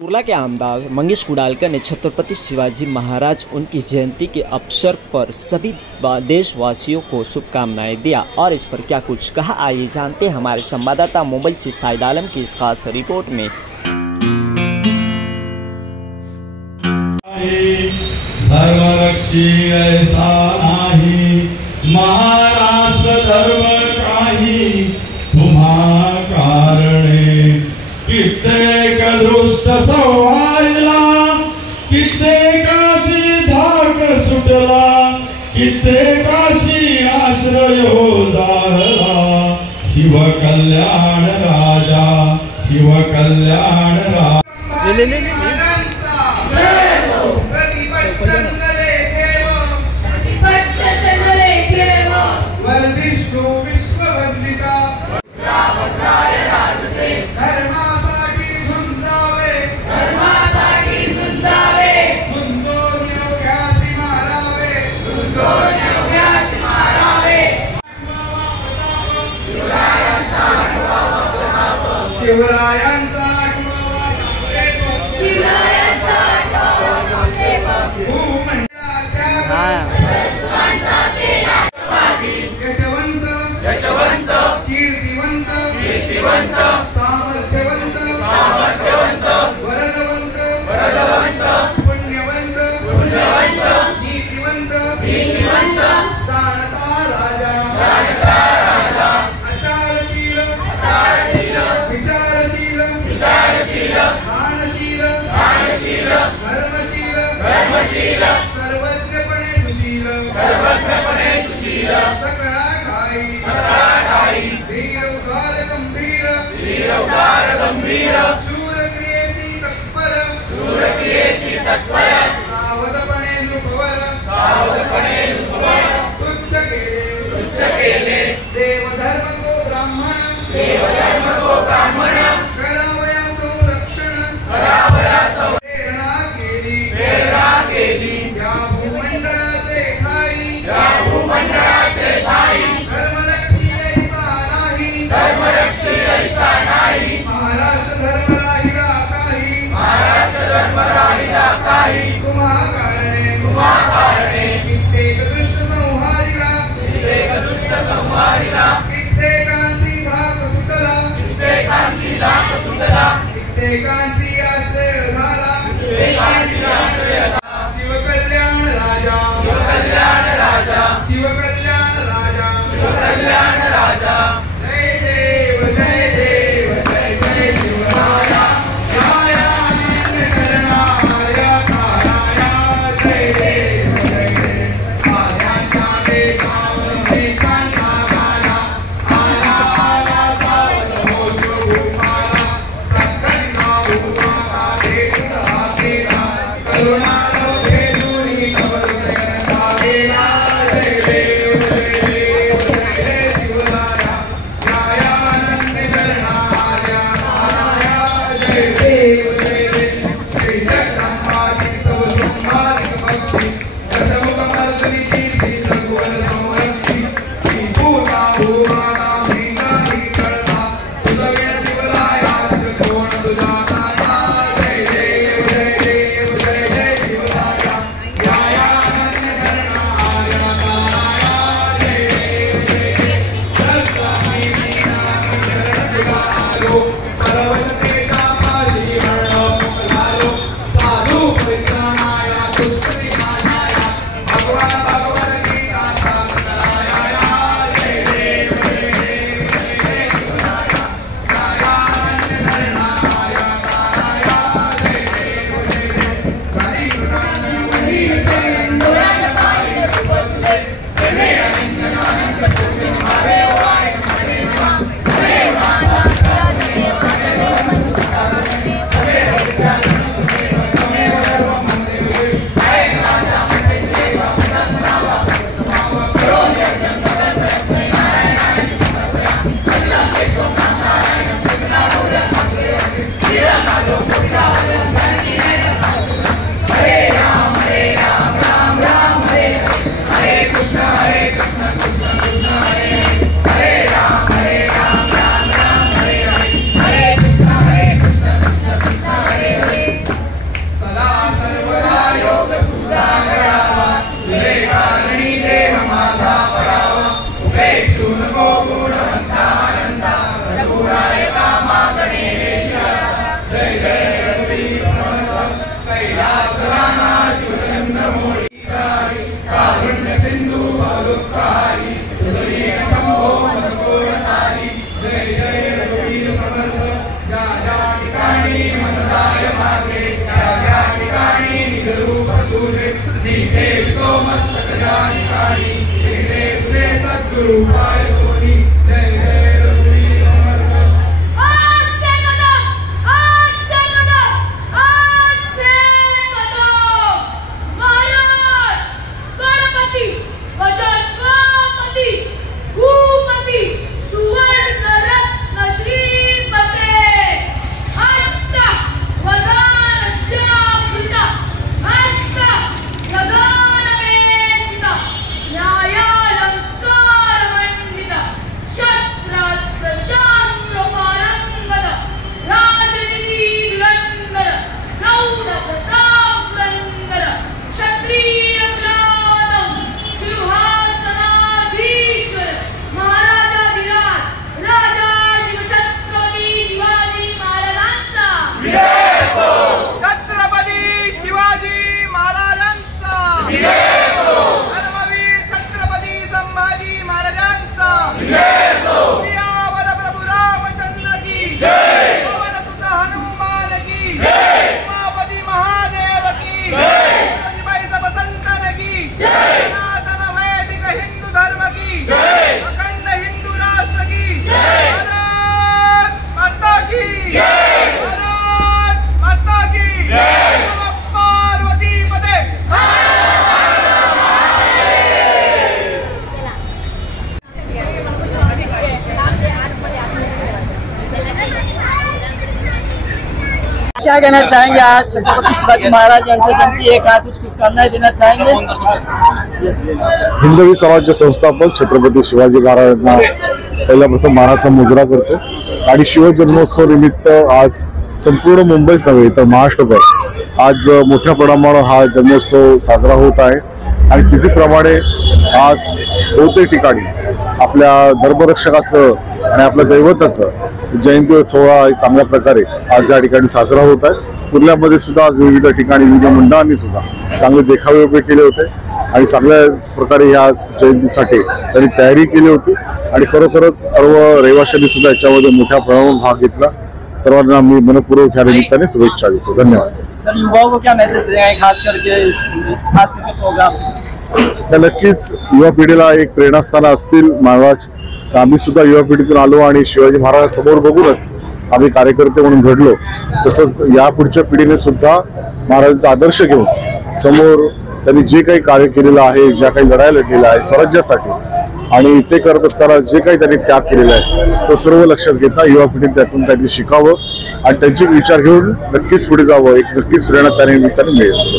कुर्ला के आमदार मंगेश कुडालकर ने छत्रपति शिवाजी महाराज उनकी जयंती के अवसर पर सभी देशवासियों को शुभकामनाएं दिया। और इस पर क्या कुछ कहा, आइए जानते हैं हमारे संवाददाता मुंबई से शाहिद आलम की इस खास रिपोर्ट में। धर्मरक्षी ऐसा नाही, महाराष्ट्र धर्म काही तुम्हा कारणे। कित्येक दृष्ट सवायला, कित्येकाशी धाक सुटला, कित्येकाशी आश्रय जाहला। शिवकल्याण राजा, शिवकल्याण राजा। क्या कहना चाहेंगे आज छत्रपति शिवाजी महाराज यांचं जयंती एक आज कुछ शुभकामनाएं देना चाहेंगे? हिंदवी स्वराज्य संस्थापक छत्रपती शिवाजी महाराजांना पहिला प्रथम मानाचा मुजरा करतो आणि शिवजन्मोत्सव निमित्त आज संपूर्ण मुंबईच नव्हे तर महाराष्ट्रभर आज मोठ्या प्रमाणावर हा जन्मोत्सव साजरा होत आहे आणि तिथीप्रमाणे आज बहुतेक ठिकाणी आपल्या धर्मरक्षकाचं आणि आपल्या दैवताचं जयंती सोहळा चांगल्या प्रकारे आज या ठिकाणी साजरा होत आहे। कुर्ल्यामध्ये सुद्धा आज विविध ठिकाणी विविध मंडळांनी सुद्धा चांगले देखावे उभे केले होते आणि चांगल्या प्रकारे या जयंतीसाठी त्यांनी तयारी केली होती आणि खरोखरच सर्व रहिवाशांनी सुद्धा याच्यामध्ये मोठ्या प्रमाणावर भाग घेतला। सर्वांना मी मनपूर्वक या निमित्ताने शुभेच्छा देतो। धन्यवाद। सर, युवाओं को क्या मैसेज देंगे खास करके प्रोग्राम? नक्कीच युवा पिढीला एक प्रेरणास्थान असतील महाराज। आम्ही सुद्धा युवा पिढीतून आलो आणि शिवाजी महाराज समोर बघूनच आम्ही कार्यकर्ते म्हणून घडलो। तसंच या पुढच्या पिढीने सुद्धा महाराजांचा आदर्श घेऊन समोर त्यांनी जे काही कार्य केलेलं आहे, ज्या काही लढाई लढलेल्या आहे स्वराज्यासाठी आणि ते करत असताना जे काही त्यांनी त्याग केलेला आहे तो सर्व लक्षात घेता युवा पिढीने त्यातून काहीतरी शिकावं आणि त्यांचे विचार घेऊन नक्कीच पुढे जावं, एक नक्कीच प्रेरणा त्या निमित्ताने मिळेल।